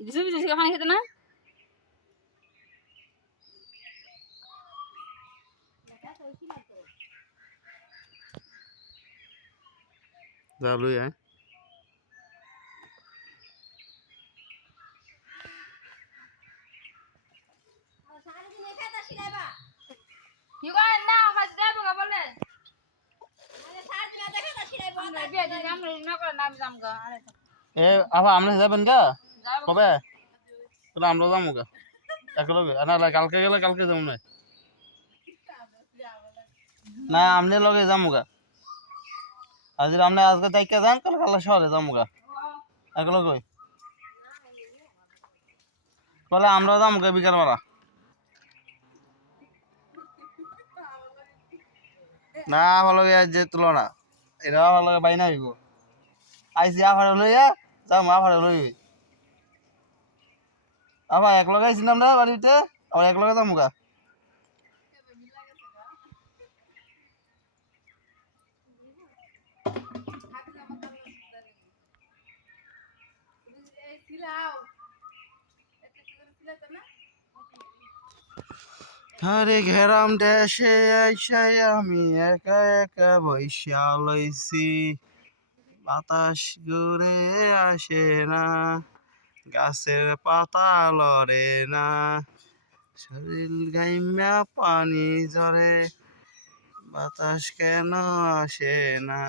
কিছু কিছু খানি খেতে না যাবো কি করেন না কাজ দেবো বলে এ আবার আমরা যাবেন গা কবে তাহলে আমরা যাবো গা একলগে না কালকে গেলে কালকে যাবো না না আমনে লগে যাবো গা আজ আপনি আজকে তাইকা যান কাল কাল শহরে যাবো গা একলগে বলে আমরা যাবো গা বিকাল বেলা না ভালো যে তুলনা এরা ভালো বাইনা হইব আইসি আফারে লইয়া যাম আফারে লই আবার এক লগে আইছিলাম না বাড়িতে আবার এক লগে যাবো গা আরে ঘেরাম দেশে আইসাই আমি একা একা বৈশা লইছি বাতাস ঘুরে আসে না গাছের পাতা লড়ে না শরীর গাইমা পানি ঝরে বাতাস কেন আসে না